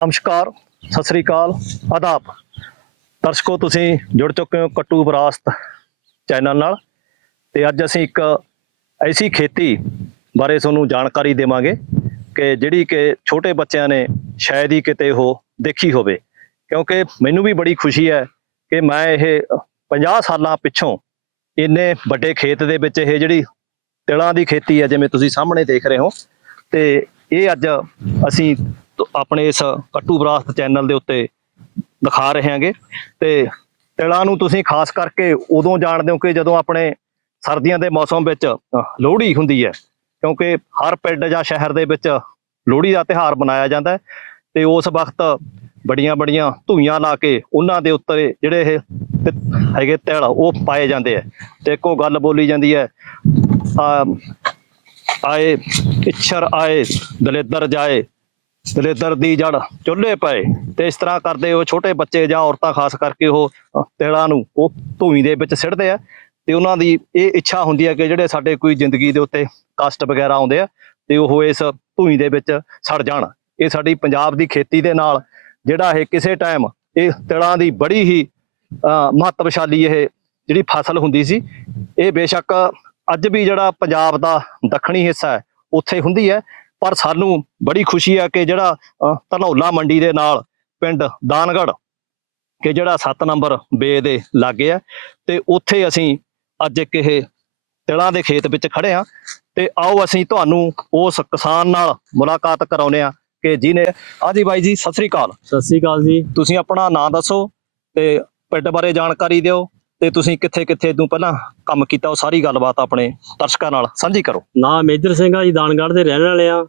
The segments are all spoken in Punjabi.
ਨਮਸਕਾਰ, ਸਤਿ ਸ੍ਰੀ ਅਕਾਲ, ਆਦਾਬ। ਦਰਸ਼ਕੋ, ਤੁਸੀਂ ਜੁੜ ਚੁੱਕੇ ਹੋ ਕੱਟੂ ਵਿਰਾਸਤ ਚੈਨਲ ਨਾਲ ਤੇ ਅੱਜ ਅਸੀਂ ਇੱਕ ਐਸੀ ਖੇਤੀ ਬਾਰੇ ਤੁਹਾਨੂੰ ਜਾਣਕਾਰੀ ਦੇਵਾਂਗੇ ਕਿ ਜਿਹੜੀ ਕਿ ਛੋਟੇ ਬੱਚਿਆਂ ਨੇ ਸ਼ਾਇਦ ਹੀ ਕਿਤੇ ਉਹ ਦੇਖੀ ਹੋਵੇ। ਕਿਉਂਕਿ ਮੈਨੂੰ ਵੀ ਬੜੀ ਖੁਸ਼ੀ ਹੈ ਕਿ ਮੈਂ ਇਹ 50 ਸਾਲਾਂ ਪਿੱਛੋਂ ਇੰਨੇ ਵੱਡੇ ਖੇਤ ਦੇ ਵਿੱਚ ਇਹ ਜਿਹੜੀ ਤਿਲਾਂ ਦੀ ਖੇਤੀ ਹੈ, ਜਿਵੇਂ ਤੁਸੀਂ ਸਾਹਮਣੇ ਦੇਖ ਰਹੇ ਹੋ, ਤੇ ਇਹ ਅੱਜ ਅਸੀਂ ਆਪਣੇ ਇਸ ਕੱਟੂ ਵਿਰਾਸਤ ਚੈਨਲ ਦੇ ਉੱਤੇ ਦਿਖਾ ਰਹੇ ਹਾਂਗੇ। ਤੇ ਤਿਲਾਂ ਨੂੰ ਤੁਸੀਂ ਖਾਸ ਕਰਕੇ ਉਦੋਂ ਜਾਣਦੇ ਹੋ ਕਿ ਜਦੋਂ ਆਪਣੇ ਸਰਦੀਆਂ ਦੇ ਮੌਸਮ ਵਿੱਚ ਲੋਹੜੀ ਹੁੰਦੀ ਹੈ, ਕਿਉਂਕਿ ਹਰ ਪਿੰਡ ਜਾਂ ਸ਼ਹਿਰ ਦੇ ਵਿੱਚ ਲੋਹੜੀ ਦਾ ਤਿਉਹਾਰ ਮਨਾਇਆ ਜਾਂਦਾ ਹੈ ਤੇ ਉਸ ਵਕਤ ਬੜੀਆਂ ਬੜੀਆਂ ਧੂਈਆਂ ਲਾ ਕੇ ਉਹਨਾਂ ਦੇ ਉੱਤੇ ਜਿਹੜੇ ਇਹ ਤ- ਹੈਗੇ ਤਿਲ ਉਹ ਪਾਏ ਜਾਂਦੇ ਆ ਤੇ ਇੱਕੋ ਗੱਲ ਬੋਲੀ ਜਾਂਦੀ ਹੈ ਆਏ ਇੱਛਰ ਆਏ, ਦਲੇਦਰ ਜਾਏ ਦਲੇਦਰ ਦੀ ਜੜ ਚੁੱਲ੍ਹੇ ਪਏ ਤੇ ਇਸ ਤਰ੍ਹਾਂ ਕਰਦੇ ਉਹ ਛੋਟੇ ਬੱਚੇ ਜਾਂ ਔਰਤਾਂ ਖਾਸ ਕਰਕੇ ਉਹ ਅ, ਤਿਲਾਂ ਨੂੰ ਉਹ ਧੂਈ ਦੇ ਵਿੱਚ ਸਿੱਟਦੇ ਆ ਤੇ ਉਹਨਾਂ ਦੀ ਇਹ ਇੱਛਾ ਹੁੰਦੀ ਹੈ ਕਿ ਜਿਹੜੇ ਸਾਡੇ ਕੋਈ ਜ਼ਿੰਦਗੀ ਦੇ ਉੱਤੇ ਕਸ਼ਟ ਵਗੈਰਾ ਆਉਂਦੇ ਆ ਤੇ ਉਹ ਇਸ ਧੂਈ ਦੇ ਵਿੱਚ ਸੜ ਜਾਣ। ਇਹ ਸਾਡੀ ਪੰਜਾਬ ਦੀ ਖੇਤੀ ਦੇ ਨਾਲ ਜਿਹੜਾ ਇਹ ਕਿਸੇ ਟਾਈਮ ਇਹ ਤਿਲਾਂ ਦੀ ਬੜੀ ਹੀ ਮਹੱਤਵਸ਼ਾਲੀ ਇਹ ਜਿਹੜੀ ਫਸਲ ਹੁੰਦੀ ਸੀ ਇਹ ਬੇਸ਼ੱਕ ਅੱਜ ਵੀ ਜਿਹੜਾ ਪੰਜਾਬ ਦਾ ਦੱਖਣੀ ਹਿੱਸਾ ਹੈ ਉੱਥੇ ਹੁੰਦੀ ਹੈ। ਪਰ ਸਾਨੂੰ ਬੜੀ ਖੁਸ਼ੀ ਹੈ ਕਿ ਜਿਹੜਾ ਧਨੌਲਾ ਮੰਡੀ ਦੇ ਨਾਲ ਪਿੰਡ ਦਾਨਗੜ ਕਿ ਜਿਹੜਾ 7 ਨੰਬਰ ਬੇ ਦੇ ਲਾਗੇ ਆ ਤੇ ਉੱਥੇ ਅਸੀਂ ਅੱਜ ਇੱਕ ਇਹ ਤਿਲਾਂ ਦੇ ਖੇਤ ਵਿੱਚ ਖੜੇ ਆ ਤੇ ਆਓ ਅਸੀਂ ਤੁਹਾਨੂੰ ਉਸ ਕਿਸਾਨ ਨਾਲ ਮੁਲਾਕਾਤ ਕਰਾਉਨੇ ਆ ਕਿ ਜਿਹਨੇ ਹਾਂਜੀ ਬਾਈ ਜੀ ਸਤਿ ਸ੍ਰੀ ਅਕਾਲ। ਸਤਿ ਸ੍ਰੀ ਅਕਾਲ ਜੀ। ਤੁਸੀਂ ਆਪਣਾ ਨਾਂ ਦੱਸੋ ਤੇ ਪਿੰਡ ਬਾਰੇ ਜਾਣਕਾਰੀ ਦਿਓ। ਤੇ ਤੁਸੀਂ ਕਿੱਥੇ ਕਿੱਥੇ ਤੋਂ ਪਹਿਲਾਂ ਕੰਮ ਕੀਤਾ ਉਹ ਸਾਰੀ ਗੱਲਬਾਤ ਆਪਣੇ ਦਰਸ਼ਕਾਂ ਨਾਲ ਸਾਂਝੀ ਕਰੋ। ਨਾਮ ਮੇਜਰ ਸਿੰਘ ਆ ਜੀ ਦਾਨਗੜ੍ਹ ਦੇ ਰਹਿਣ ਵਾਲੇ ਆ।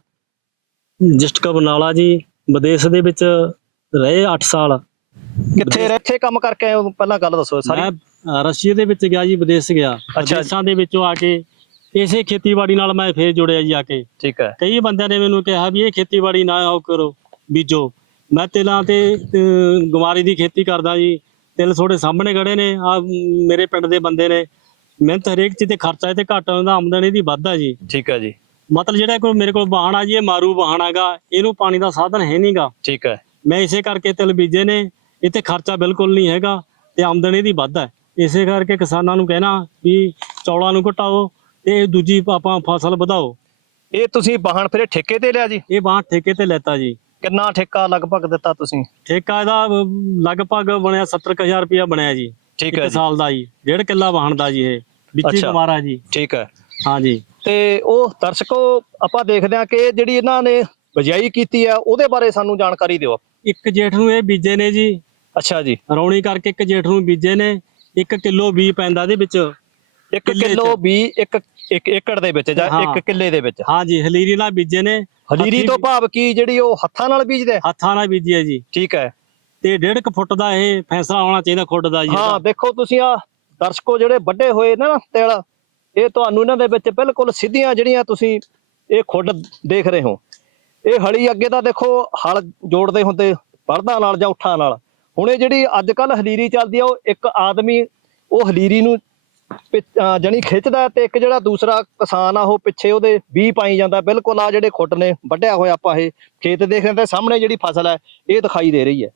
ਡਿਸਟ੍ਰਿਕਟ ਬਰਨਾਲਾ ਜੀ ਵਿਦੇਸ਼ ਦੇ ਵਿੱਚ ਰਹੇ 8 ਸਾਲ। ਕਿੱਥੇ ਰਹਿਥੇ ਕੰਮ ਕਰਕੇ ਆਏ ਪਹਿਲਾਂ ਗੱਲ ਦੱਸੋ ਸਾਰੀ। ਮੈਂ ਅ, ਰਸ਼ੀਆ ਦੇ ਵਿੱਚ ਗਿਆ ਜੀ ਵਿਦੇਸ਼ ਗਿਆ। ਵਿਦੇਸ਼ਾਂ ਦੇ ਵਿੱਚੋਂ ਆ ਕੇ ਇਸੇ ਖੇਤੀਬਾੜੀ ਨਾਲ ਮੈਂ ਫੇਰ ਜੁੜਿਆ ਜੀ ਆ ਕੇ। ਠੀਕ ਹੈ। ਕਈ ਬੰਦਿਆਂ ਨੇ ਮੈਨੂੰ ਕਿਹਾ ਵੀ ਇਹ ਖੇਤੀਬਾੜੀ ਨਾ ਆਓ ਕਰੋ ਬੀਜੋ। ਮੈਂ ਤਿਲਾਂ ਤੇ ਅ, ਗਮਾਰੀ ਦੀ ਖੇਤੀ ਕਰਦਾ ਜੀ। ਤਿਲ ਤੁਹਾਡੇ ਸਾਹਮਣੇ ਖੜੇ ਨੇ ਆ ਮੇਰੇ ਪਿੰਡ ਦੇ ਬੰਦੇ ਨੇ। ਮਿਹਨਤ ਹਰੇਕ ਚੀਜ਼ ਤੇ ਖਰਚਾ ਇਹ ਤੇ ਘੱਟ ਹੁੰਦਾ ਆਮਦਨੀ ਦੀ ਵੱਧ ਆ ਜੀ। ਠੀਕ ਹੈ ਜੀ। ਮਤਲਬ ਜਿਹੜਾ ਕੋਈ ਮੇਰੇ ਕੋਲ ਆ ਜੀ ਇਹ ਮਾਰੂ ਵਾਹਣ ਹੈਗਾ ਇਹਨੂੰ ਪਾਣੀ ਦਾ ਸਾਧਨ ਹੈ ਨਹੀਂਗਾ ਠੀਕ ਹੈ ਮੈਂ ਇਸੇ ਕਰਕੇ ਤਿਲ ਬੀਜੇ ਨੇ ਇੱਥੇ ਖਰਚਾ ਬਿਲਕੁਲ ਨਹੀਂ ਹੈਗਾ ਤੇ ਆਮਦਨੀ ਦੀ ਵੱਧ ਹੈ ਇਸੇ ਕਰਕੇ ਕਿਸਾਨਾਂ ਨੂੰ ਕਹਿਣਾ ਵੀ ਚੌਲਾਂ ਨੂੰ ਘਟਾਓ ਤੇ ਦੂਜੀ ਆਪਾਂ ਫਸਲ ਵਧਾਓ। ਇਹ ਤੁਸੀਂ ਵਾਹਣ ਫਿਰ ਠੇਕੇ ਤੇ ਲਿਆ ਜੀ? ਇਹ ਬਾਂਹ ਠੇਕੇ ਤੇ ਲੈਤਾ ਜੀ। ਕਿੰਨਾ ਠੇਕਾ ਲਗਭਗ ਦਿੱਤਾ ਤੁਸੀਂ? ਠੇਕਾ ਇਹਦਾ ਅਹ, ਲਗਭਗ ਬਣਿਆ 70000 ਰੁਪਇਆ ਬਣਿਆ ਜੀ। ਠੀਕ ਇੱਕ ਹੈ ਜੀ। ਸਾਲ ਦਾ ਜੀ। ਡੇਢ ਕਿੱਲਾ ਵਾਹਣ ਦਾ ਜੀ ਇਹ। ਵਿੱਚੀ ਅੱਛਾ। ਕੁਮਾਰਾ ਜੀ। ਠੀਕ ਹੈ। ਹਾਂ ਜੀ। ਤੇ ਉਹ ਦਰਸ਼ਕੋ ਆਪਾਂ ਦੇਖਦੇ ਹਾਂ ਕਿ ਜਿਹੜੀ ਇਹਨਾਂ ਨੇ ਬਜਾਈ ਕੀਤੀ ਆ ਉਹਦੇ ਬਾਰੇ ਸਾਨੂੰ ਜਾਣਕਾਰੀ ਦਿਓ ਇੱਕ ਜੇਠ ਨੂੰ ਇਹ ਬੀਜੇ ਨੇ ਜੀ। ਅੱਛਾ ਜੀ। ਰੌਣੀ ਕਰਕੇ ਇੱਕ ਜੇਠ ਨੂੰ ਬੀਜੇ ਨੇ। ਇੱਕ ਕਿਲੋ ਬੀ ਪੈਂਦਾ ਦੇ ਵਿੱਚ। ਇੱਕ ਕਿੱਲੇ। ਵੀ ਇੱਕ ਇੱਕ ਏਕੜ ਦੇ ਵਿੱਚ ਜਾਂ ਹਾਂ। ਇੱਕ ਕਿੱਲੇ ਦੇ ਵਿੱਚ ਹਾਂ ਜੀ ਹਲੀਰੀ ਨਾਲ ਬੀਜੇ ਨੇ ਹਲੀਰੀ ਹੱਥੀਂ ਤੋਂ ਭਾਵ ਕੀ ਜਿਹੜੀ ਉਹ ਹੱਥਾਂ ਨਾਲ ਬੀਜਦੇ ਆ? ਹੱਥਾਂ ਨਾਲ ਬੀਜੀ ਹੈ ਜੀ ਠੀਕ ਹੈ ਤੇ ਡੇਢ ਕੁ ਫੁੱਟ ਦਾ ਇਹ ਫੈਸਲਾ ਹੋਣਾ ਚਾਹੀਦਾ ਖੁੱਡ ਦਾ ਜੀ ਹਾਂ ਇਹਦਾ। ਦੇਖੋ ਤੁਸੀਂ ਆ ਦਰਸ਼ਕੋ ਜਿਹੜੇ ਵੱਡੇ ਹੋਏ ਨੇ ਤਿਲ ਇਹ ਤੁਹਾਨੂੰ ਇਹਨਾਂ ਦੇ ਵਿੱਚ ਬਿਲਕੁਲ ਸਿੱਧੀਆਂ ਜਿਹੜੀਆਂ ਤੁਸੀਂ ਇਹ ਖੁੱਡ ਦੇਖ ਰਹੇ ਹੋ ਇਹ ਹਲੀ ਅੱਗੇ ਤਾਂ ਦੇਖੋ ਹਲ ਜੋੜਦੇ ਹੁੰਦੇ ਬਲਦਾਂ ਨਾਲ ਜਾਂ ਉੱਠਾਂ ਨਾਲ ਹੁਣ ਇਹ ਜਿਹੜੀ ਅੱਜ ਕੱਲ ਹਲੀਰੀ ਚੱਲਦੀ ਆ ਉਹ ਇੱਕ ਆਦਮੀ ਉਹ ਹਲੀਰੀ ਨੂੰ ਜਣੀ ਖਿੱਚਦਾ ਤੇ ਇੱਕ ਜਿਹੜਾ ਦੂਸਰਾ ਕਿਸਾਨ ਆ, ਉਹ ਪਿੱਛੇ ਉਹਦੇ ਬੀ ਪਾਈ ਜਾਂਦਾ। ਬਿਲਕੁਲ ਆ ਜਿਹੜੇ ਖੁੱਟ ਨੇ, ਵੱਢਿਆ ਹੋਇਆ ਆਪਾਂ ਇਹ ਖੇਤ ਦੇਖ ਤੇ ਸਾਹਮਣੇ ਜਿਹੜੀ ਫਸਲ ਹੈ ਇਹ ਦਿਖਾਈ ਦੇ ਰਹੀ ਹੈ।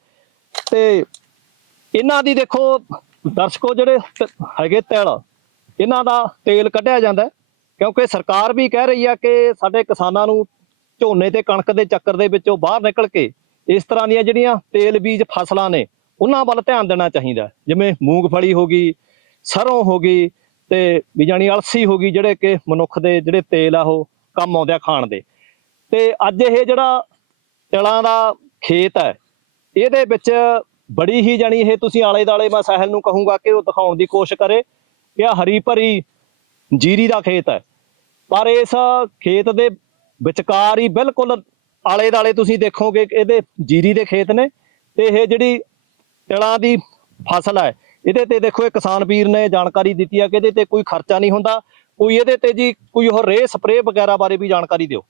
ਤੇ ਇਹਨਾਂ ਦੀ ਦੇਖੋ, ਦਰਸ਼ਕੋ ਜਿਹੜੇ ਹੈਗੇ ਤਿਲ, ਇਹਨਾਂ ਦਾ ਤੇਲ ਕੱਢਿਆ ਜਾਂਦਾ ਕਿਉਂਕਿ ਸਰਕਾਰ ਵੀ ਕਹਿ ਰਹੀ ਆ ਕਿ ਸਾਡੇ ਕਿਸਾਨਾਂ ਨੂੰ ਝੋਨੇ ਤੇ ਕਣਕ ਦੇ ਚੱਕਰ ਦੇ ਵਿੱਚੋਂ ਬਾਹਰ ਨਿਕਲ ਕੇ ਇਸ ਤਰ੍ਹਾਂ ਦੀਆਂ ਜਿਹੜੀਆਂ ਤੇਲ ਬੀਜ ਫਸਲਾਂ ਨੇ, ਉਹਨਾਂ ਵੱਲ ਧਿਆਨ ਦੇਣਾ ਚਾਹੀਦਾ ਜਿਵੇਂ ਮੂੰਗਫਲੀ ਹੋ ਗਈ ਸਰੋਂ ਹੋ ਗਈ ਤੇ ਵੀ ਜਾਣੀ ਅਲਸੀ ਹੋ ਗਈ ਜਿਹੜੇ ਕਿ ਮਨੁੱਖ ਦੇ ਜਿਹੜੇ ਤੇਲ ਆ ਉਹ ਕੰਮ ਆਉਂਦੇ ਆ ਖਾਣ ਦੇ। ਤੇ ਅੱਜ ਇਹ ਜਿਹੜਾ ਤਿਲਾਂ ਦਾ ਖੇਤ ਹੈ, ਇਹਦੇ ਵਿੱਚ ਬੜੀ ਹੀ ਜਾਣੀ ਇਹ ਤੁਸੀਂ ਆਲੇ ਦਾਲੇ ਮੈਂ ਸਹਿਲ ਨੂੰ ਕਹੂੰਗਾ ਕਿ ਉਹ ਦਿਖਾਉਣ ਦੀ ਕੋਸ਼ਿਸ਼ ਕਰੇ ਕਿ ਆ ਹਰੀ ਭਰੀ ਜੀਰੀ ਦਾ ਖੇਤ ਹੈ। ਪਰ ਇਸ ਖੇਤ ਦੇ ਵਿਚਕਾਰ ਹੀ ਬਿਲਕੁਲ ਆਲੇ ਦਾਲੇ ਤੁਸੀਂ ਦੇਖੋਗੇ ਇਹਦੇ ਜੀਰੀ ਦੇ ਖੇਤ ਨੇ ਤੇ ਇਹ ਜਿਹੜੀ ਤਿਲਾਂ ਦੀ ਫਸਲ ਹੈ ਇਹਦੇ ਤੇ ਦੇਖੋ ਇਹ ਕਿਸਾਨ ਵੀਰ ਨੇ ਜਾਣਕਾਰੀ ਦਿੱਤੀ ਆ ਕਿ ਇਹਦੇ ਤੇ ਕੋਈ ਖਰਚਾ ਨਹੀਂ ਹੁੰਦਾ। ਕੋਈ ਇਹਦੇ ਤੇ ਜੀ ਕੋਈ ਹੋਰ ਰੇ ਸਪਰੇ ਵਗੈਰਾ ਬਾਰੇ ਵੀ ਜਾਣਕਾਰੀ ਦਿਓ।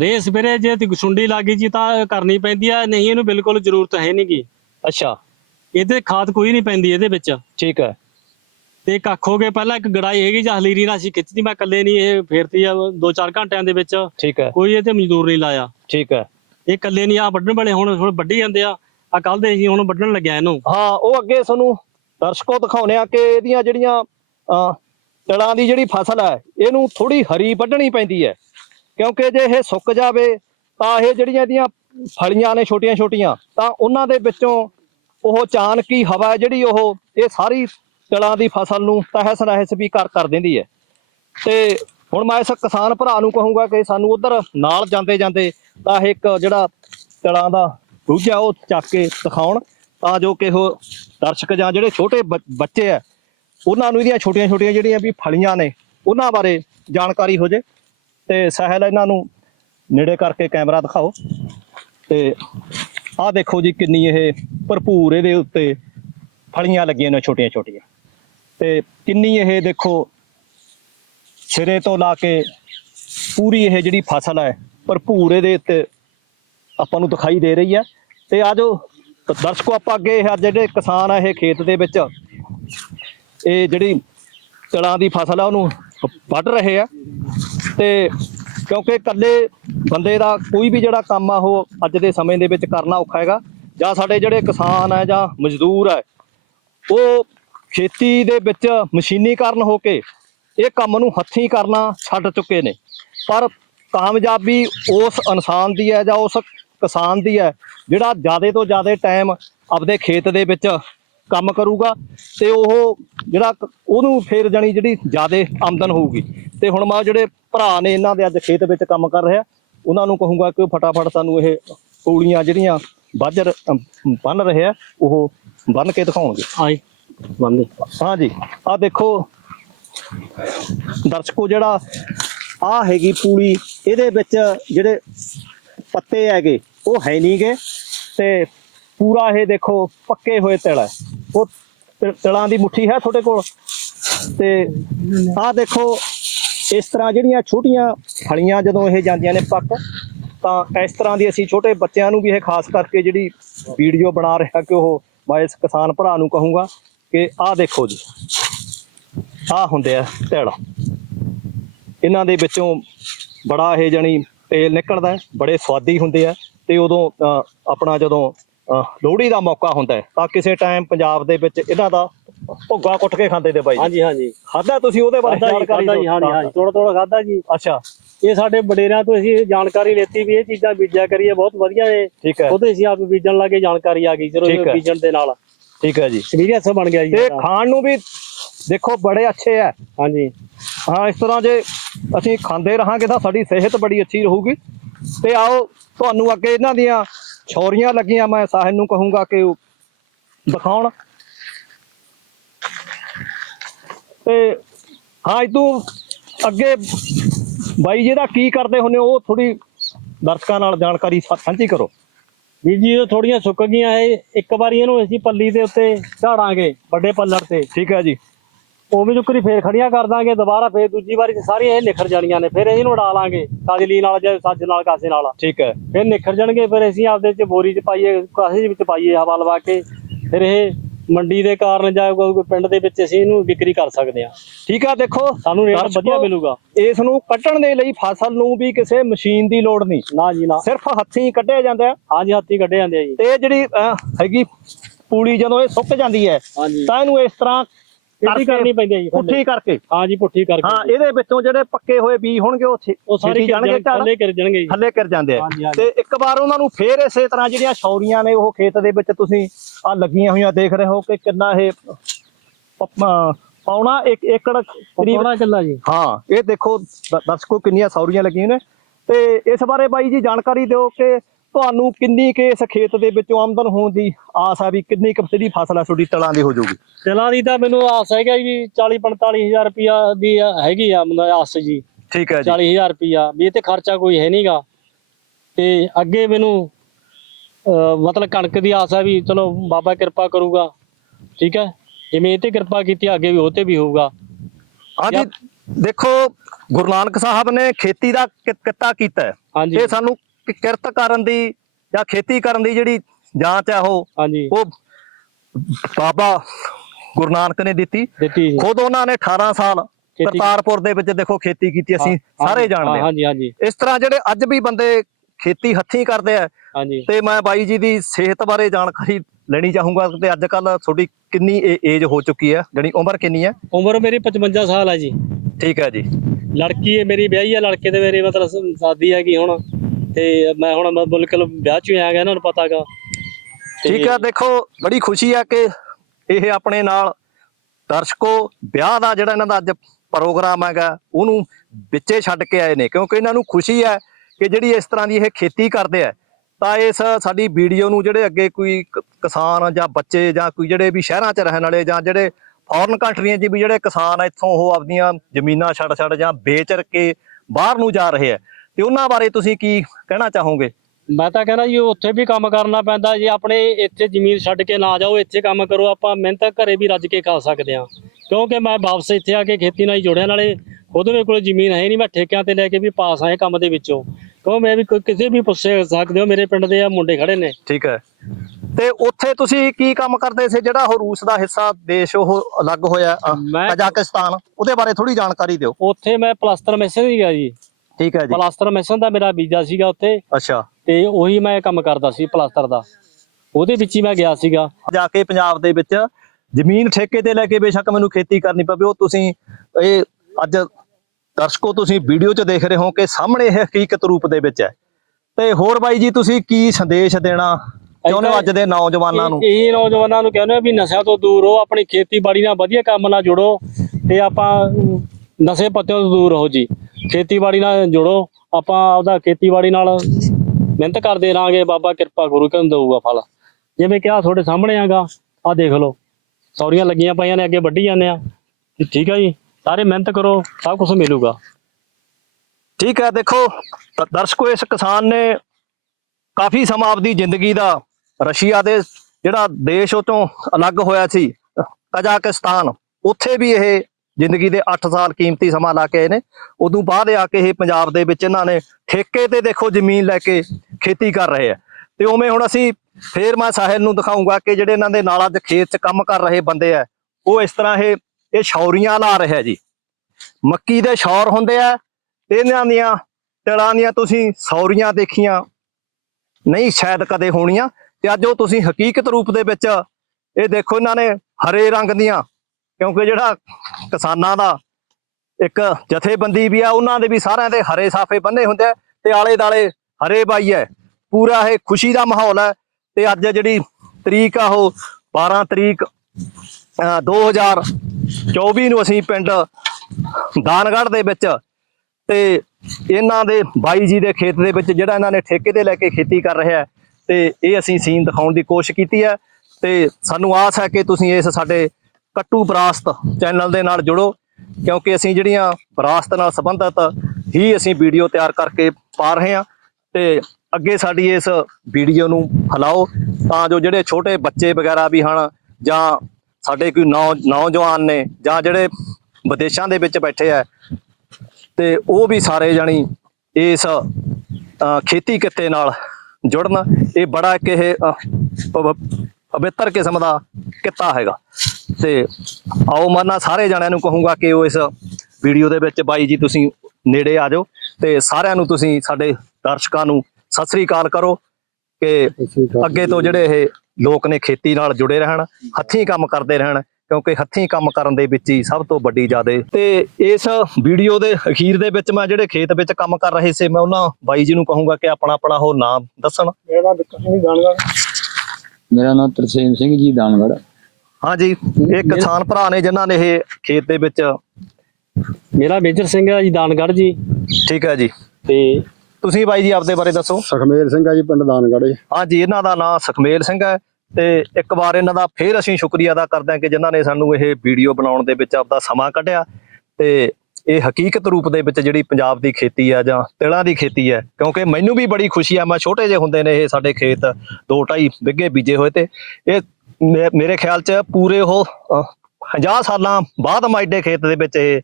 ਰੇਸ ਵੀਰੇ ਜੇ ਤੇ ਸੁੰਡੀ ਲੱਗ ਗਈ ਜੀ ਤਾਂ ਕਰਨੀ ਪੈਂਦੀ ਆ ਨਹੀਂ ਇਹਨੂੰ ਬਿਲਕੁਲ ਜ਼ਰੂਰਤ ਹੈ ਨਹੀਂਗੀ ਅੱਛਾ। ਇਹਦੇ ਖਾਦ ਕੋਈ ਨਹੀਂ ਪੈਂਦੀ ਇਹਦੇ ਵਿੱਚ। ਠੀਕ ਹੈ। ਤੇ ਕੱਖ ਹੋ ਗਏ ਪਹਿਲਾਂ ਇੱਕ ਗੜਾਈ ਹੈਗੀ ਜਾਂ ਹਲੀਰੀ ਨਾਲ ਅਸੀਂ ਖਿੱਚਦੀ ਮੈਂ ਇਕੱਲੇ ਨਹੀਂ ਇਹ ਫੇਰਤੀ ਆ 2-4 ਘੰਟਿਆਂ ਦੇ ਵਿੱਚ। ਠੀਕ ਹੈ। ਕੋਈ ਇਹ ਤੇ ਮਜ਼ਦੂਰ ਨਹੀਂ ਲਾਇਆ। ਠੀਕ ਹੈ। ਇਹ ਇਕੱਲੇ ਨਹੀਂ ਆ ਵੱਢਣ ਵਾਲੇ ਹੁਣ ਹੁਣ ਵੱਢੀ ਜਾਂਦੇ ਆ। ਆ ਕੱਲ ਦੇ ਸੀ ਹੁਣ ਵੱਢਣ ਲੱਗਿਆ ਇਹਨੂੰ। ਹਾਂ ਉਹ ਅੱਗੇ ਤੁਹਾਨੂੰ ਦਰਸ਼ਕੋ ਦਿਖਾਉਨੇ ਆ ਕਿ ਇਹਦੀਆਂ ਜਿਹੜੀਆਂ ਅਹ, ਤਿਲਾਂ ਦੀ ਜਿਹੜੀ ਫਸਲ ਹੈ ਇਹਨੂੰ ਥੋੜੀ ਹਰੀ ਵੱਢਣੀ ਪੈਂਦੀ ਹੈ। ਕਿਉਂਕਿ ਜੇ ਇਹ ਸੁੱਕ ਜਾਵੇ ਤਾਂ ਇਹ ਜਿਹੜੀਆਂ ਇਹਦੀਆਂ ਫਲੀਆਂ ਨੇ ਛੋਟੀਆਂ-ਛੋਟੀਆਂ ਤਾਂ ਉਹਨਾਂ ਦੇ ਵਿੱਚੋਂ ਉਹ ਅਚਾਨਕੀ ਹਵਾ ਜਿਹੜੀ ਉਹ ਇਹ ਸਾਰੀ ਤਿਲਾਂ ਦੀ ਫਸਲ ਨੂੰ ਤਹਿਸ ਨਹਿਸ ਵੀ ਕਰ ਕਰ ਦਿੰਦੀ ਹੈ। ਤੇ ਹੁਣ ਮੈਂ ਇਸ ਕਿਸਾਨ ਭਰਾ ਨੂੰ ਕਹੂੰਗਾ ਕਿ ਸਾਨੂੰ ਉਧਰ ਨਾਲ ਜਾਂਦੇ ਜਾਂਦੇ ਤਾਂ ਇਹ ਇੱਕ ਜਿਹੜਾ ਤਿਲਾਂ ਦਾ ਦੂਜਾ ਉਹ ਚੱਕ ਕੇ ਦਿਖਾਉਣ ਤਾਂ ਜੋ ਕਿ ਉਹ ਦਰਸ਼ਕ ਜਾਂ ਜਿਹੜੇ ਛੋਟੇ ਬ- ਬੱਚੇ ਆ, ਉਹਨਾਂ ਨੂੰ ਇਹਦੀਆਂ ਛੋਟੀਆਂ ਛੋਟੀਆਂ ਜਿਹੜੀਆਂ ਵੀ ਫਲੀਆਂ ਨੇ, ਉਹਨਾਂ ਬਾਰੇ ਜਾਣਕਾਰੀ ਹੋ ਜੇ ਤੇ ਸਹਿਲ ਇਹਨਾਂ ਨੂੰ ਨੇੜੇ ਕਰਕੇ ਕੈਮਰਾ ਦਿਖਾਓ ਤੇ ਆਹ ਦੇਖੋ ਜੀ ਕਿੰਨੀ ਇਹ ਭਰਪੂਰ ਇਹਦੇ ਉੱਤੇ ਫਲੀਆਂ ਲੱਗੀਆਂ ਨੇ ਛੋਟੀਆਂ ਛੋਟੀਆਂ ਤੇ ਕਿੰਨੀ ਇਹ ਦੇਖੋ ਸਿਰੇ ਤੋਂ ਲਾ ਕੇ ਪੂਰੀ ਇਹ ਜਿਹੜੀ ਫਸਲ ਹੈ, ਭਰਪੂਰ ਇਹਦੇ ਉੱਤੇ ਆਪਾਂ ਨੂੰ ਦਿਖਾਈ ਦੇ ਰਹੀ ਹੈ ਤੇ ਆਜੋ ਦਰਸ਼ਕੋ, ਆਪਾਂ ਅੱਗੇ ਇਹ ਅੱਜ ਜਿਹੜੇ ਕਿਸਾਨ ਆ ਇਹ ਖੇਤ ਦੇ ਵਿੱਚ, ਇਹ ਜਿਹੜੀ ਤਿਲਾਂ ਦੀ ਫਸਲ ਆ ਉਹਨੂੰ ਵੱਢ ਰਹੇ ਆ। ਤੇ ਕਿਉਂਕਿ ਇਕੱਲੇ ਬੰਦੇ ਦਾ ਕੋਈ ਵੀ ਜਿਹੜਾ ਕੰਮ ਆ, ਉਹ ਅੱਜ ਦੇ ਸਮੇਂ ਦੇ ਵਿੱਚ ਕਰਨਾ ਔਖਾ ਹੈਗਾ। ਜਾਂ ਸਾਡੇ ਜਿਹੜੇ ਕਿਸਾਨ ਆ ਜਾਂ ਮਜ਼ਦੂਰ ਆ, ਉਹ ਖੇਤੀ ਦੇ ਵਿੱਚ ਮਸ਼ੀਨੀਕਰਨ ਹੋ ਕੇ ਇਹ ਕੰਮ ਨੂੰ ਹੱਥੀਂ ਕਰਨਾ ਛੱਡ ਚੁੱਕੇ ਨੇ। ਪਰ ਕਾਮਯਾਬੀ ਉਸ ਇਨਸਾਨ ਦੀ ਹੈ ਜਾਂ ਉਸ ਕਿਸਾਨ ਦੀ ਹੈ ਜਿਹੜਾ ਜ਼ਿਆਦਾ ਤੋਂ ਜ਼ਿਆਦਾ ਟਾਈਮ ਆਪਦੇ ਖੇਤ ਦੇ ਵਿੱਚ ਕੰਮ ਕਰੂਗਾ ਤੇ ਉਹ ਜਿਹੜਾ ਉਹਨੂੰ ਫੇਰ ਜਾਣੀ ਜਿਹੜੀ ਜ਼ਿਆਦਾ ਆਮਦਨ ਹੋਊਗੀ। ਤੇ ਹੁਣ ਮੈਂ ਜਿਹੜੇ ਭਰਾ ਨੇ ਇਹਨਾਂ ਦੇ ਅੱਜ ਖੇਤ ਵਿੱਚ ਕੰਮ ਕਰ ਰਿਹਾ ਉਹਨਾਂ ਨੂੰ ਕਹੂੰਗਾ ਕਿ ਫਟਾਫਟ ਸਾਨੂੰ ਇਹ ਪੂੜੀਆਂ ਜਿਹੜੀਆਂ ਬਾਜਰ ਬੰਨ ਰਹੇ ਆ ਉਹ ਬੰਨ ਕੇ ਦਿਖਾਉਣਗੇ। ਆਈ ਬੰਦੇ ਹਾਂਜੀ ਆ ਦੇਖੋ ਦਰਸ਼ਕੋ ਜਿਹੜਾ ਆ ਹੈਗੀ ਪੂੜੀ ਇਹਦੇ ਵਿੱਚ ਜਿਹੜੇ ਪੱਤੇ ਹੈਗੇ, ਉਹ ਹੈ ਨਹੀਂਗੇ ਤੇ ਪੂਰਾ ਇਹ ਦੇਖੋ ਪੱਕੇ ਹੋਏ ਤਿਲ ਹੈ। ਉਹ ਤਿ- ਤਿਲਾਂ ਦੀ ਮੁੱਠੀ ਹੈ ਤੁਹਾਡੇ ਕੋਲ? ਤੇ ਆਹ ਦੇਖੋ, ਇਸ ਤਰ੍ਹਾਂ ਜਿਹੜੀਆਂ ਛੋਟੀਆਂ ਫਲੀਆਂ ਜਦੋਂ ਇਹ ਜਾਂਦੀਆਂ ਨੇ ਪੱਕ, ਤਾਂ ਇਸ ਤਰ੍ਹਾਂ ਦੀ ਅਸੀਂ ਛੋਟੇ ਬੱਚਿਆਂ ਨੂੰ ਵੀ ਇਹ ਖਾਸ ਕਰਕੇ ਜਿਹੜੀ ਵੀਡੀਓ ਬਣਾ ਰਿਹਾ ਕਿ ਉਹ ਮੈਂ ਇਸ ਕਿਸਾਨ ਭਰਾ ਨੂੰ ਕਹੂੰਗਾ ਕਿ ਆਹ ਦੇਖੋ ਜੀ, ਆਹ ਹੁੰਦੇ ਆ ਤਿਲ। ਇਹਨਾਂ ਦੇ ਵਿੱਚੋਂ ਬੜਾ ਇਹ ਜਣੀ ਤੇਲ ਨਿਕਲਦਾ ਹੈ ਬੜੇ ਸਵਾਦੀ ਹੁੰਦੇ ਆ ਤੇ ਉਦੋਂ ਆਪਣਾ ਜਦੋਂ ਲੋਹੜੀ ਦਾ ਮੌਕਾ ਹੁੰਦਾ ਤਾਂ ਕਿਸੇ ਟਾਈਮ ਪੰਜਾਬ ਦੇ ਵਿੱਚ ਇਹਨਾਂ ਦਾ ਭੁੱਗਾ ਕੁੱਟ ਕੇ ਖਾਂਦੇ ਤੇ ਬਾਈ ਹਾਂਜੀ ਹਾਂਜੀ। ਖਾਦਾ ਤੁਸੀਂ ਉਹਦੇ ਬਾਰੇ ਖਾਦਾ ਜੀ ਖਾਦਾ ਜੀ ਹਾਂਜੀ ਹਾਂਜੀ। ਥੋੜਾ ਥੋੜਾ ਖਾਦਾ ਜੀ। ਅੱਛਾ। ਇਹ ਸਾਡੇ ਵਡੇਰਿਆਂ ਤੋਂ ਅਸੀਂ ਜਾਣਕਾਰੀ ਲੈਤੀ ਵੀ ਇਹ ਚੀਜ਼ਾਂ ਬੀਜਿਆ ਕਰੀਏ ਬਹੁਤ ਵਧੀਆ ਏ ਠੀਕ ਹੈ। ਉਹਦੇ ਅਸੀਂ ਆਪ ਬੀਜਣ ਲੱਗੇ ਜਾਣਕਾਰੀ ਆ ਗਈ ਚਲੋ। ਬੀਜਣ ਦੇ ਨਾਲ। ਠੀਕ ਹੈ ਜੀ। ਐਕਸਪੀਰੀਅੰਸ ਬਣ ਗਿਆ ਜੀ ਤੇ। ਖਾਣ ਨੂੰ ਵੀ ਦੇਖੋ ਬੜੇ ਅੱਛੇ ਆ। ਹਾਂਜੀ। ਹਾਂ ਇਸ ਤਰ੍ਹਾਂ ਜੇ ਅਸੀਂ ਖਾਂਦੇ ਰਹਾਂਗੇ ਤਾਂ ਸਾਡੀ ਸਿਹਤ ਬੜੀ ਅੱਛੀ ਰਹੂਗੀ। ਤੇ ਆਓ ਤੁਹਾਨੂੰ ਅੱਗੇ ਇਹਨਾਂ ਦੀਆਂ ਛੌਰੀਆਂ ਲੱਗੀਆਂ ਮੈਂ ਸਾਹਿਲ ਨੂੰ ਕਹੂੰਗਾ ਕਿ ਉਹ ਦਿਖਾਉਣ। ਤੇ ਹਾਂ ਇਦੋਂ ਅੱਗੇ ਬਾਈ ਜੀ ਦਾ ਕੀ ਕਰਦੇ ਹੁੰਦੇ ਹੋ ਉਹ ਥੋੜੀ ਦਰਸ਼ਕਾਂ ਨਾਲ ਜਾਣਕਾਰੀ ਸਾਂਝੀ ਕਰੋ। ਵੀਰ ਜੀ ਇਹ ਥੋੜੀਆਂ ਸੁੱਕ ਗਈਆਂ ਇਹ ਇੱਕ ਵਾਰੀ ਇਹਨੂੰ ਅਸੀਂ ਪੱਲੀ ਦੇ ਉੱਤੇ ਝਾੜਾਂਗੇ ਵੱਡੇ ਪੱਲੜ ਤੇ। ਠੀਕ ਹੈ ਜੀ। ਉਹ ਵੀ ਚੁੱਕਰੀ ਫੇਰ ਖੜੀਆਂ ਕਰ ਦਾਂਗੇ ਦੁਬਾਰਾ ਫੇਰ ਦੂਜੀ ਵਾਰੀ ਤੇ ਸਾਰੀਆਂ ਇਹ ਨਿਖਰ ਜਾਣੀਆਂ ਨੇ ਫਿਰ ਇਹਨੂੰ ਉਡਾ ਲਾਂਗੇ ਕਾਜਲੀ ਨਾਲ ਜਾਂ ਸੱਜ ਨਾਲ ਕਾਸੇ ਨਾਲ। ਠੀਕ ਹੈ। ਫਿਰ ਨਿਖਰ ਜਾਣਗੇ ਫਿਰ ਅਸੀਂ ਆਪਦੇ ਚ ਬੋਰੀ ਚ ਪਾਈਏ ਕਾਸੇ ਦੇ ਵਿੱਚ ਪਾਈਏ ਹਵਾ ਲਵਾ ਕੇ ਫਿਰ ਇਹ ਮੰਡੀ ਦੇ ਕਾਰਨ ਜਾਂ ਕੋਈ ਪਿੰਡ ਦੇ ਵਿੱਚ ਅਸੀਂ ਇਹਨੂੰ ਵਿਕਰੀ ਕਰ ਸਕਦੇ ਹਾਂ। ਠੀਕ ਆ ਦੇਖੋ ਸਾਨੂੰ ਰੇਟ ਵਧੀਆ ਮਿਲੂਗਾ। ਇਸ ਨੂੰ ਕੱਟਣ ਦੇ ਲਈ ਫਸਲ ਨੂੰ ਵੀ ਕਿਸੇ ਮਸ਼ੀਨ ਦੀ ਲੋੜ ਨਹੀਂ। ਨਾ ਜੀ ਨਾ। ਸਿਰਫ ਹੱਥੀਂ ਕੱਢਿਆ ਜਾਂਦਾ। ਹਾਂਜੀ ਹੱਥੀ ਕੱਢੇ ਜਾਂਦੇ ਜੀ। ਤੇ ਜਿਹੜੀ ਹੈਗੀ ਪੂੜੀ ਜਦੋਂ ਇਹ ਸੁੱਕ ਜਾਂਦੀ ਹੈ ਤਾਂ ਇਹਨੂੰ ਇਸ ਤਰ੍ਹਾਂ ਕਰਕੇ, ਕਰਨੀ ਪੈਂਦੀ ਹੈ ਜੀ। ਪੁੱਠੀ ਕਰਕੇ। ਹਾਂਜੀ ਪੁੱਠੀ ਕਰਕੇ। ਹਾਂ ਇਹਦੇ ਵਿੱਚੋਂ ਜਿਹੜੇ ਪੱਕੇ ਹੋਏ ਬੀਜ ਹੋਣਗੇ ਉਹ ਸਾਰੇ ਜਾਣਗੇ ਥੱਲੇ ਕਰ ਜਾਣਗੇ ਜੀ। ਥੱਲੇ ਕਰ ਜਾਂਦੇ ਆ। ਤੇ ਇੱਕ ਵਾਰ ਉਹਨਾਂ ਨੂੰ ਫੇਰ ਇਸੇ ਤਰ੍ਹਾਂ ਜਿਹੜੀਆਂ ਛੌਰੀਆਂ ਨੇ ਉਹ ਖੇਤ ਦੇ ਵਿੱਚ ਤੁਸੀਂ ਆ ਲੱਗੀਆਂ ਹੋਈਆਂ ਦੇਖ ਰਹੇ ਹੋ ਕਿ ਕਿੰਨਾ ਇਹ ਪ- ਅਹ, ਪਾਉਣਾ ਇੱਕ ਏਕੜ ਕਰੀਬ ਪੌਣਾ ਕਿੱਲਾ ਜੀ। ਹਾਂ ਇਹ ਦੇਖੋ ਦਰਸ਼ਕੋ ਕਿੰਨੀਆਂ ਸੌਰੀਆਂ ਲੱਗੀਆਂ ਨੇ। ਤੇ ਇਸ ਬਾਰੇ ਬਾਈ ਜੀ ਜਾਣਕਾਰੀ ਦਿਓ ਕਿ ਤੁਹਾਨੂੰ ਕਿੰਨੀ ਕੇ ਇਸ ਖੇਤ ਦੇ ਵਿੱਚੋਂ ਆਮਦਨ ਹੋਣ ਦੀ ਆਸ ਹੈ ਵੀ ਕਿੰਨੀ ਕੁ ਜਿਹੜੀ ਫਸਲ ਹੈ ਤੁਹਾਡੀ ਤਲਾਂ ਦੀ ਹੋ ਜਾਊਗੀ? ਤਿਲਾਂ ਦੀ ਤਾਂ ਮੈਨੂੰ ਆਸ ਹੈਗਾ ਜੀ 40 45000 ਰੁਪਿਆ ਦੀ ਆ- ਹੈਗੀ ਆ ਮਤਲਬ ਆਸ ਜੀ। ਠੀਕ ਹੈ ਜੀ। 40000 ਰੁਪਿਆ ਵੀ ਇਹ ਤੇ ਖਰਚਾ ਕੋਈ ਹੈ ਨਹੀਂਗਾ। ਤੇ ਅੱਗੇ ਮੈਨੂੰ ਮਤਲਬ ਕਣਕ ਦੀ ਆਸ ਹੈ ਵੀ ਚਲੋ ਬਾਬਾ ਕਿਰਪਾ ਕਰੂਗਾ। ਠੀਕ ਹੈ? ਜਿਵੇਂ ਇਹ ਤੇ ਕਿਰਪਾ ਕੀਤੀ ਅੱਗੇ ਵੀ ਉਹ ਤੇ ਵੀ ਹੋਊਗਾ। ਹਾਂਜੀ ਦੇਖੋ ਗੁਰੂ ਨਾਨਕ ਸਾਹਿਬ ਨੇ ਖੇਤੀ ਦਾ ਕਿੱਤਾ ਕੀਤਾ ਹੈ। ਹਾਂਜੀ। ਤੇ ਸਾਨੂੰ ਕਿਰਤ ਕਰਨ ਦੀ ਜਾਂ ਖੇਤੀ ਕਰਨ ਦੀ ਜਿਹੜੀ ਜਾਂਚ ਹੈ ਉਹ ਹਾਂਜੀ। ਉਹ ਬਾਬਾ ਗੁਰੂ ਨਾਨਕ ਨੇ ਦਿੱਤੀ। ਦਿੱਤੀ ਜੀ। ਖੁਦ ਉਹਨਾਂ ਨੇ 18 ਸਾਲ ਕਰਤਾਰਪੁਰ ਦੇ ਵਿੱਚ ਦੇਖੋ ਖੇਤੀ ਕੀਤੀ ਅਸੀਂ ਸਾਰੇ ਜਾਣਦੇ ਹਾਂ ਹਾਂਜੀ ਹਾਂਜੀ। ਇਸ ਤਰ੍ਹਾਂ ਜਿਹੜੇ ਅੱਜ ਵੀ ਬੰਦੇ ਖੇਤੀ ਹੱਥੀਂ ਕਰਦੇ ਆ ਹਾਂਜੀ। ਤੇ ਮੈਂ ਬਾਈ ਜੀ ਦੀ ਸਿਹਤ ਬਾਰੇ ਜਾਣਕਾਰੀ ਲੈਣੀ ਚਾਹੂੰਗਾ ਤੇ ਅੱਜ ਕੱਲ ਤੁਹਾਡੀ ਕਿੰਨੀ ਏਜ ਹੋ ਚੁੱਕੀ ਹੈ ਜਿਹੜੀ ਉਮਰ ਕਿੰਨੀ ਹੈ ਉਮਰ ਮੇਰੀ 55 ਸਾਲ ਹੈ ਜੀ। ਠੀਕ ਹੈ ਜੀ। ਲੜਕੀ ਹੈ ਮੇਰੀ ਵਿਆਹੀ ਹੈ ਲੜਕੇ ਤੇ ਮੇਰੇ ਮਤਲਬ ਸ- ਸ਼ਾਦੀ ਹੈਗੀ ਹੁਣ। ਤੇ ਮੈਂ ਹੁਣ ਮ- ਬਿਲਕੁਲ ਵਿਆਹ ਚ ਹੀ ਆ ਗਿਆ ਇਹਨਾਂ ਨੂੰ ਪਤਾਗਾ। ਠੀਕ ਹੈ ਦੇਖੋ, ਬੜੀ ਖੁਸ਼ੀ ਹੈ ਕਿ ਇਹ ਆਪਣੇ ਨਾਲ ਦਰਸ਼ਕੋ ਵਿਆਹ ਦਾ ਜਿਹੜਾ ਇਹਨਾਂ ਦਾ ਅੱਜ ਪ੍ਰੋਗਰਾਮ ਹੈਗਾ, ਉਹਨੂੰ ਵਿੱਚੇ ਛੱਡ ਕੇ ਆਏ ਨੇ, ਕਿਉਂਕਿ ਇਹਨਾਂ ਨੂੰ ਖੁਸ਼ੀ ਹੈ ਕਿ ਜਿਹੜੀ ਇਸ ਤਰ੍ਹਾਂ ਦੀ ਇਹ ਖੇਤੀ ਕਰਦੇ ਆ, ਤਾਂ ਇਸ ਸਾਡੀ ਵੀਡੀਓ ਨੂੰ ਜਿਹੜੇ ਅੱਗੇ ਕੋਈ ਕਿਸਾਨ ਜਾਂ ਬੱਚੇ ਜਾਂ ਕੋਈ ਜਿਹੜੇ ਵੀ ਸ਼ਹਿਰਾਂ 'ਚ ਰਹਿਣ ਵਾਲੇ ਜਾਂ ਜਿਹੜੇ ਫੋਰਨ ਕੰਟਰੀਆਂ 'ਚ ਵੀ ਜਿਹੜੇ ਕਿਸਾਨ ਆ, ਇੱਥੋਂ ਉਹ ਆਪਦੀਆਂ ਜ਼ਮੀਨਾਂ ਛੱਡ ਛੱਡ ਜਾਂ ਵੇਚ ਕੇ ਬਾਹਰ ਨੂੰ ਜਾ ਰਹੇ ਆ ਤੇ ਉਹਨਾਂ ਬਾਰੇ ਤੁਸੀਂ ਕੀ ਕਹਿਣਾ ਚਾਹੋਗੇ? ਮੈਂ ਤਾਂ ਕਹਿੰਦਾ ਜੀ ਉੱਥੇ ਵੀ ਕੰਮ ਕਰਨਾ ਪੈਂਦਾ ਜੇ ਆਪਣੇ ਇੱਥੇ ਜ਼ਮੀਨ ਛੱਡ ਕੇ ਨਾ ਜਾਓ ਇੱਥੇ ਕੰਮ ਕਰੋ ਆਪਾਂ ਮਿਹਨਤ ਘਰੇ ਵੀ ਰੱਜ ਕੇ ਖਾ ਸਕਦੇ ਆ ਕਿਉਂਕਿ ਮੈਂ ਵਾਪਸ ਇੱਥੇ ਆ ਕੇ ਖੇਤੀ ਨਾਲ ਹੀ ਜੁੜਿਆ ਨਾਲੇ ਖੁਦ ਮੇਰੇ ਕੋਲ ਜ਼ਮੀਨ ਹੈ ਨਹੀਂ ਮੈਂ ਠੇਕਿਆਂ ਤੇ ਲੈ ਕੇ ਵੀ ਪਾਸ ਆਏ ਕੰਮ ਦੇ ਵਿੱਚੋਂ। ਕਿਉਂ ਮੈਂ ਵੀ ਕੋਈ- ਕਿਸੇ ਵੀ ਪੁੱਛ ਸਕਦੇ ਹੋ ਮੇਰੇ ਪਿੰਡ ਦੇ ਆ ਮੁੰਡੇ ਖੜੇ ਨੇ। ਠੀਕ ਹੈ। ਤੇ ਉੱਥੇ ਤੁਸੀਂ ਕੀ ਕੰਮ ਕਰਦੇ ਸੀ ਜਿਹੜਾ ਉਹ ਰੂਸ ਦਾ ਹਿੱਸਾ ਦੇਸ਼ ਉਹ ਅਲੱਗ ਹੋਇਆ ਕਜ਼ਾਕਿਸਤਾਨ? ਉਹਦੇ ਬਾਰੇ ਥੋੜੀ ਜਾਣਕਾਰੀ ਦਿਓ। ਉੱਥੇ ਮੈਂ ਪਲਾਸਟਰ ਮੈਸਨ ਸੀਗਾ ਜੀ। ਠੀਕ ਹੈ ਜੀ। ਪਲਾਸਟਰ ਮੈਸਨ ਦਾ ਮੇਰਾ ਵੀਜ਼ਾ ਸੀਗਾ ਉੱਥੇ। ਅੱਛਾ। ਤੇ ਉਹੀ ਮੈਂ ਕੰਮ ਕਰਦਾ ਸੀ ਪਲਾਸਟਰ ਦਾ। ਉਹਦੇ ਵਿੱਚ ਹੀ ਮੈਂ ਗਿਆ ਸੀਗਾ। ਜਾ ਕੇ ਪੰਜਾਬ ਦੇ ਵਿੱਚ ਜ਼ਮੀਨ ਠੇਕੇ ਤੇ ਲੈ ਕੇ ਬੇਸ਼ੱਕ ਮੈਨੂੰ ਖੇਤੀ ਕਰਨੀ ਪਵੇ ਉਹ ਤੁਸੀਂ ਇਹ ਅੱਜ ਦਰਸ਼ਕੋ ਤੁਸੀਂ ਵੀਡੀਓ 'ਚ ਦੇਖ ਰਹੇ ਹੋ ਕਿ ਸਾਹਮਣੇ ਇਹ ਹਕੀਕਤ ਰੂਪ ਦੇ ਵਿੱਚ ਹੈ। ਤੇ ਹੋਰ ਬਾਈ ਜੀ ਤੁਸੀਂ ਕੀ ਸੰਦੇਸ਼ ਦੇਣਾ ਚਾਹੁੰਦੇ ਅੱਜ ਦੇ ਨੌਜਵਾਨਾਂ ਨੂੰ? ਇਹ- ਨੌਜਵਾਨਾਂ ਨੂੰ ਕਹਿੰਦੇ ਆ ਵੀ ਨਸ਼ਿਆਂ ਤੋਂ ਦੂਰ ਰਹੋ ਆਪਣੀ ਖੇਤੀਬਾੜੀ ਨਾਲ ਵਧੀਆ ਕੰਮ ਨਾਲ ਜੁੜੋ ਤੇ ਆਪਾਂ ਨਸ਼ੇ ਪੱਤਿਆਂ ਤੋਂ ਦੂਰ ਰਹੋ ਜੀ। ਖੇਤੀਬਾੜੀ ਨਾਲ ਜੁੜੋ। ਆਪਾਂ ਆਪਦਾ ਖੇਤੀਬਾੜੀ ਨਾਲ ਮਿਹਨਤ ਕਰਦੇ ਰਹਾਂਗੇ। ਬਾਬਾ ਕਿਰਪਾ ਗੁਰੂ ਕਰਨ ਦਊਗਾ ਫਲ। ਜਿਵੇਂ ਕਿ ਆ ਤੁਹਾਡੇ ਸਾਹਮਣੇ ਆਗਾ ਆ ਦੇਖ ਲਓ। ਸੌਰੀਆਂ ਲੱਗੀਆਂ ਪਈਆਂ ਨੇ, ਅੱਗੇ ਵੱਢੀ ਜਾਂਦੇ ਆ। ਠੀਕ ਹੈ ਜੀ? ਸਾਰੇ ਮਿਹਨਤ ਕਰੋ, ਸਭ ਕੁਝ ਮਿਲੂਗਾ। ਠੀਕ ਹੈ ਦੇਖੋ ਦਰਸ਼ਕੋ, ਇਸ ਕਿਸਾਨ ਨੇ ਕਾਫੀ ਸਮਾਂ ਆਪਦੀ ਜ਼ਿੰਦਗੀ ਦਾ ਰਸ਼ੀਆ ਦੇ ਜਿਹੜਾ ਦੇਸ਼ ਉਹ ਤੋਂ ਅਲੱਗ ਹੋਇਆ ਸੀ ਕਜ਼ਾਕਿਸਤਾਨ ਉੱਥੇ ਵੀ ਇਹ ਜ਼ਿੰਦਗੀ ਦੇ 8 ਸਾਲ ਕੀਮਤੀ ਸਮਾਂ ਲਾ ਕੇ ਆਏ ਨੇ। ਉਦੋਂ ਬਾਅਦ ਆ ਕੇ ਇਹ ਪੰਜਾਬ ਦੇ ਵਿੱਚ ਇਹਨਾਂ ਨੇ ਠੇਕੇ ਤੇ ਦੇਖੋ ਜ਼ਮੀਨ ਲੈ ਕੇ ਖੇਤੀ ਕਰ ਰਹੇ ਆ। ਤੇ ਉਵੇਂ ਹੁਣ ਅਸੀਂ ਫੇਰ ਮੈਂ ਸਾਹਿਲ ਨੂੰ ਦਿਖਾਉਂਗਾ ਕਿ ਜਿਹੜੇ ਇਹਨਾਂ ਦੇ ਨਾਲ ਅੱਜ ਖੇਤ 'ਚ ਕੰਮ ਕਰ ਰਹੇ ਬੰਦੇ ਆ, ਉਹ ਇਸ ਤਰ੍ਹਾਂ ਇਹ ਇਹ ਸ਼ੌਰੀਆਂ ਲਾ ਰਿਹਾ ਜੀ। ਮੱਕੀ ਦੇ ਸ਼ੌਰ ਹੁੰਦੇ ਆ ਤੇ ਇਹਨਾਂ ਦੀਆਂ ਤਿਲਾਂ ਦੀਆਂ ਤੁਸੀਂ ਸੌਰੀਆਂ ਦੇਖੀਆਂ, ਨਹੀਂ ਸ਼ਾਇਦ ਕਦੇ ਹੋਣੀਆਂ। ਤੇ ਅੱਜ ਉਹ ਤੁਸੀਂ ਹਕੀਕਤ ਰੂਪ ਦੇ ਵਿੱਚ ਇਹ ਦੇਖੋ ਇਹਨਾਂ ਨੇ ਹਰੇ ਰੰਗ ਦੀਆਂ ਕਿਉਂਕਿ ਜਿਹੜਾ ਕਿਸਾਨਾਂ ਦਾ ਇੱਕ ਜਥੇਬੰਦੀ ਵੀ ਆ, ਉਹਨਾਂ ਦੇ ਵੀ ਸਾਰਿਆਂ ਦੇ ਹਰੇ ਸਾਫੇ ਬੰਨੇ ਹੁੰਦੇ ਆ ਤੇ ਆਲੇ ਦਾਲੇ ਹਰੇ ਬਾਈ ਹੈ। ਪੂਰਾ ਇਹ ਖੁਸ਼ੀ ਦਾ ਮਾਹੌਲ ਹੈ ਤੇ ਅੱਜ ਜਿਹੜੀ ਤਰੀਕ ਆ ਉਹ 12 ਤਰੀਕ, ਅਹ 2024 ਨੂੰ ਅਸੀਂ ਪਿੰਡ ਦਾਨਗੜ੍ਹ ਦੇ ਵਿੱਚ ਤੇ ਇਹਨਾਂ ਦੇ ਬਾਈ ਜੀ ਦੇ ਖੇਤ ਦੇ ਵਿੱਚ ਜਿਹੜਾ ਇਹਨਾਂ ਨੇ ਠੇਕੇ ਤੇ ਲੈ ਕੇ ਖੇਤੀ ਕਰ ਰਿਹਾ ਹੈ ਤੇ ਇਹ ਅਸੀਂ ਸੀਨ ਦਿਖਾਉਣ ਦੀ ਕੋਸ਼ਿਸ਼ ਕੀਤੀ ਹੈ ਤੇ ਸਾਨੂੰ ਆਸ ਹੈ ਕਿ ਤੁਸੀਂ ਇਸ ਸਾਡੇ ਕੱਟੂ ਵਿਰਾਸਤ ਚੈਨਲ ਦੇ ਨਾਲ ਜੁੜੋ, ਕਿਉਂਕਿ ਅਸੀਂ ਜਿਹੜੀਆਂ ਵਿਰਾਸਤ ਨਾਲ ਸੰਬੰਧਿਤ ਹੀ ਅਸੀਂ ਵੀਡੀਓ ਤਿਆਰ ਕਰਕੇ ਪਾ ਰਹੇ ਹਾਂ ਤੇ ਅੱਗੇ ਸਾਡੀ ਇਸ ਵੀਡੀਓ ਨੂੰ ਫੈਲਾਓ ਤਾਂ ਜੋ ਜਿਹੜੇ ਛੋਟੇ ਬੱਚੇ ਵਗੈਰਾ ਵੀ ਹਨ ਜਾਂ ਸਾਡੇ ਕੋਈ ਨੌ, ਨੌਜਵਾਨ ਨੇ ਜਾਂ ਜਿਹੜੇ ਵਿਦੇਸ਼ਾਂ ਦੇ ਵਿੱਚ ਬੈਠੇ ਆ ਤੇ ਉਹ ਵੀ ਸਾਰੇ ਜਾਣੀ ਇਸ ਖੇਤੀ ਕਿੱਤੇ ਨਾਲ ਜੁੜਨ, ਇਹ ਬੜਾ ਇੱਕ ਇਹ ਪਵ- ਪਵਿੱਤਰ ਕਿਸਮ ਦਾ ਕਿੱਤਾ ਹੈਗਾ। ਤੇ ਆਓ ਮੈਂ ਨਾ ਸਾਰੇ ਜਣਿਆਂ ਨੂੰ ਕਹੂੰਗਾ ਕਿ ਉਹ ਇਸ ਵੀਡੀਓ ਦੇ ਵਿੱਚ ਬਾਈ ਜੀ ਤੁਸੀਂ ਨੇੜੇ ਆ ਜਾਓ ਤੇ ਸਾਰਿਆਂ ਨੂੰ ਤੁਸੀਂ ਸਾਡੇ ਦਰਸ਼ਕਾਂ ਨੂੰ ਸਤਿ ਸ੍ਰੀ ਅਕਾਲ ਕਰੋ ਕਿ ਅੱਗੇ ਤੋਂ ਜਿਹੜੇ ਇਹ ਲੋਕ ਨੇ ਖੇਤੀ ਨਾਲ ਜੁੜੇ ਰਹਿਣ ਹੱਥੀਂ ਕੰਮ ਕਰਦੇ ਰਹਿਣ ਕਿਉਂਕਿ ਹੱਥੀਂ ਕੰਮ ਕਰਨ ਦੇ ਵਿੱਚ ਹੀ ਸਭ ਤੋਂ ਵੱਡੀ ਜਿਆਦੇ। ਤੇ ਇਸ ਵੀਡੀਓ ਦੇ ਅਖੀਰ ਦੇ ਵਿੱਚ ਮੈਂ ਜਿਹੜੇ ਖੇਤ ਵਿੱਚ ਕੰਮ ਕਰ ਰਹੇ ਸੀ ਮੈਂ ਉਹਨਾਂ ਬਾਈ ਜੀ ਨੂੰ ਕਹੂੰਗਾ ਕਿ ਆਪਣਾ ਆਪਣਾ ਉਹ ਨਾਮ ਦੱਸਣ। ਮੇਰਾ ਨਾਮ ਦਿੱਕਤ ਨਹੀਂ ਜਾਣਗਾ ਮੇਰਾ ਨਾਮ ਤਰਸੇਮ ਸਿੰਘ ਜੀ ਦਾਨਗੜ ਹਾਂਜੀ ਇਹ ਕਿਸਾਨ ਭਰਾ ਨੇ ਜਿਨ੍ਹਾਂ ਨੇ ਇਹ ਖੇਤ ਦੇ ਵਿੱਚ ਮੇਰਾ ਮੇਜਰ ਸਿੰਘ ਹੈ ਜੀ ਦਾਨਗੜ੍ਹ ਜੀ। ਠੀਕ ਹੈ ਜੀ। ਤੇ ਤੁਸੀਂ ਬਾਈ ਜੀ ਆਪਦੇ ਬਾਰੇ ਦੱਸੋ। ਸੁਖਮੇਲ ਸਿੰਘ ਆ ਜੀ ਪਿੰਡ ਦਾਨਗੜ੍ਹ ਜੀ। ਹਾਂਜੀ ਇਹਨਾਂ ਦਾ ਨਾਮ ਸੁਖਮੇਲ ਸਿੰਘ ਹੈ ਤੇ ਇੱਕ ਵਾਰ ਇਹਨਾਂ ਦਾ ਫੇਰ ਅਸੀਂ ਸ਼ੁਕਰੀਆ ਅਦਾ ਕਰਦੇ ਹਾਂ ਕਿ ਜਿਨ੍ਹਾਂ ਨੇ ਸਾਨੂੰ ਇਹ ਵੀਡੀਓ ਬਣਾਉਣ ਦੇ ਵਿੱਚ ਆਪਦਾ ਸਮਾਂ ਕੱਢਿਆ ਤੇ ਇਹ ਹਕੀਕਤ ਰੂਪ ਦੇ ਵਿੱਚ ਜਿਹੜੀ ਪੰਜਾਬ ਦੀ ਖੇਤੀ ਆ ਜਾਂ ਤਿਲਾਂ ਦੀ ਖੇਤੀ ਹੈ ਕਿਉਂਕਿ ਮੈਨੂੰ ਵੀ ਬੜੀ ਖੁਸ਼ੀ ਆ ਮੈਂ ਛੋਟੇ ਜਿਹੇ ਹੁੰਦੇ ਨੇ ਇਹ ਸਾਡੇ ਖੇਤ 2 2.5 ਬਿੱਗੇ ਬੀਜੇ ਹੋਏ ਤੇ ਇਹ ਮੇ- ਮੇਰੇ ਖਿਆਲ 'ਚ ਪੂਰੇ ਉਹ ਅ, 50 ਸਾਲਾਂ ਬਾਅਦ ਮਾਈਡੇ ਖੇਤ ਦੇ ਵਿੱਚ ਇਹ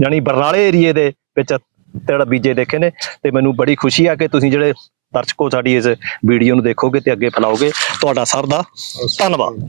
ਜਾਨੀ ਬਰਨਾਲੇ ਏਰੀਏ ਦੇ ਵਿੱਚ ਤਿਲ ਬੀਜੇ ਦੇਖੇ ਨੇ ਤੇ ਮੈਨੂੰ ਬੜੀ ਖੁਸ਼ੀ ਆ ਕਿ ਤੁਸੀਂ ਜਿਹੜੇ ਦਰਸ਼ਕੋ ਸਾਡੀ ਇਸ ਵੀਡੀਓ ਨੂੰ ਦੇਖੋਗੇ ਤੇ ਅੱਗੇ ਫੈਲਾਓਗੇ। ਤੁਹਾਡਾ ਸਭ ਦਾ ਧੰਨਵਾਦ।